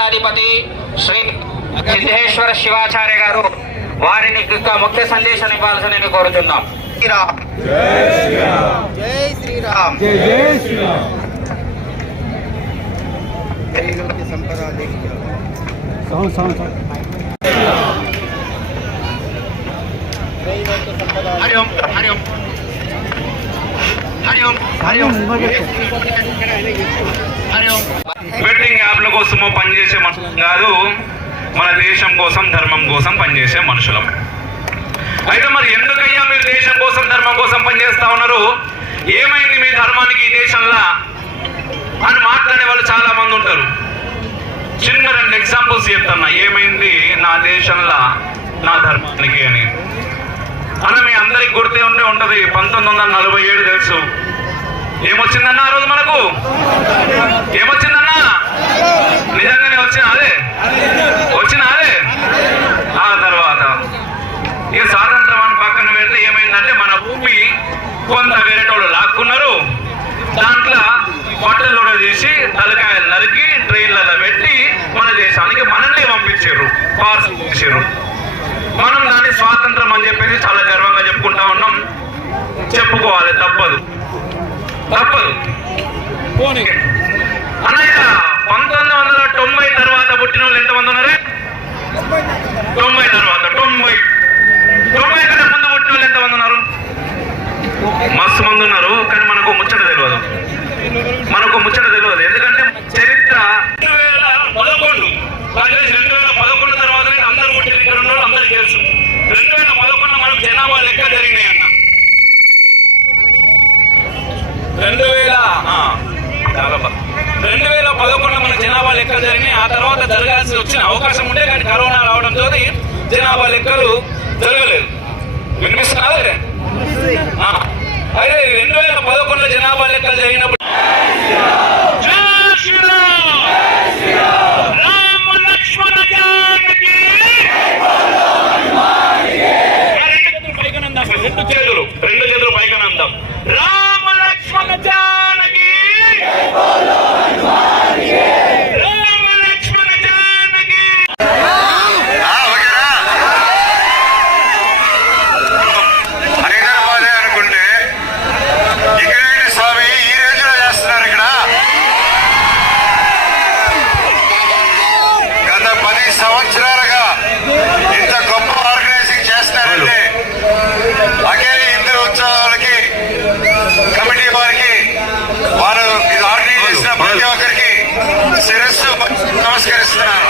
పీఠాధిపతి శ్రీ సిద్ధేశ్వర శివాచార్య గారు వారిని ముఖ్య సందేశం ఇవ్వాల్సిందని కోరుతున్నాం. జై శ్రీరామ్. హరి ఓం హరి ఓం హరి ఓం హరి ఓం హరి ఓం. బెట్టింగ్ యాప్ల కోసమో పనిచేసే మనుషులం కాదు, మన దేశం కోసం ధర్మం కోసం పనిచేసే మనుషులం. అయితే మరి ఎందుకయ్యా మీరు దేశం కోసం ధర్మం కోసం పనిచేస్తా ఉన్నారు, ఏమైంది మీ ధర్మానికి ఈ దేశంలో అని మాట్లాడే వాళ్ళు చాలా మంది ఉంటారు. చిన్న 2 ఎగ్జాంపుల్స్ చెప్తున్నా, ఏమైంది నా దేశంలో నా ధర్మానికి అని. అన్న మీ అందరికి గుర్తే ఉంటది 1947 తెలుసు. ఏమొచ్చిందన్నా ఆ రోజు మనకు? ఏమొచ్చిందన్నా? నిజంగానే వచ్చిన అదే ఆ తర్వాత ఇక స్వాతంత్రం అని పక్కన పెడితే ఏమైందంటే మన భూమి కొంత వేరేటోళ్ళు లాక్కున్నారు. దాంట్లో బట్టలు తీసి తలకాయలు నరికి ట్రైన్లలో పెట్టి మన దేశానికి మనల్ని పంపించారు, పార్సల్ చేశారు. మనం దాన్ని స్వాతంత్రం అని చెప్పేసి చాలా గర్వంగా చెప్పుకుంటా ఉన్నాం. చెప్పుకోవాలి, తప్పదు. అన్నయ్య 1990 తర్వాత పుట్టిన వాళ్ళు ఎంతమంది ఉన్నారు? 90 తర్వాత 90 కన్నా ముందు పుట్టిన వాళ్ళు ఎంతమంది ఉన్నారు? మస్తు మంది ఉన్నారు. కానీ మనకు ముచ్చట తెలియదు. ఎందుకంటే చరిత్ర 2011 తర్వాత అందరూ పుట్టిన ఇక్కడ ఉన్న వాళ్ళు అందరికీ తెలుసు. 2011 మనకు జనాభా లెక్క జరిగినాయి అన్న. 2011 మన జనాభా లెక్కలు జరిగినాయి. ఆ తర్వాత జరగాల్సి వచ్చిన అవకాశం ఉండే, కానీ కరోనా రావడంతో జనాభా లెక్కలు జరగలేదు. వినిపిస్తున్నదే. అయితే 2011 జనాభా లెక్కలు జరిగినప్పుడు రెండు చేతులు పైకనందాం. రామ లక్ష్మణ జానకి, రామ లక్ష్మణ జానకి. హైదరాబాద్ అనుకుంటే ఇక్కడ స్వామి ఈ రోజులో చేస్తున్నారు. ఇక్కడ గత 10 సంవత్సరాలుగా ఇంత గొప్ప ఆర్గనైజింగ్ చేస్తున్నారంటే అఖిల హిందూ ఉత్సవాలకి కమిటీ వారికి, వారు ఇది ఆర్గనైజ్ చేసిన ప్రతి ఒక్కరికి శిరస్సు నమస్కరిస్తున్నాను.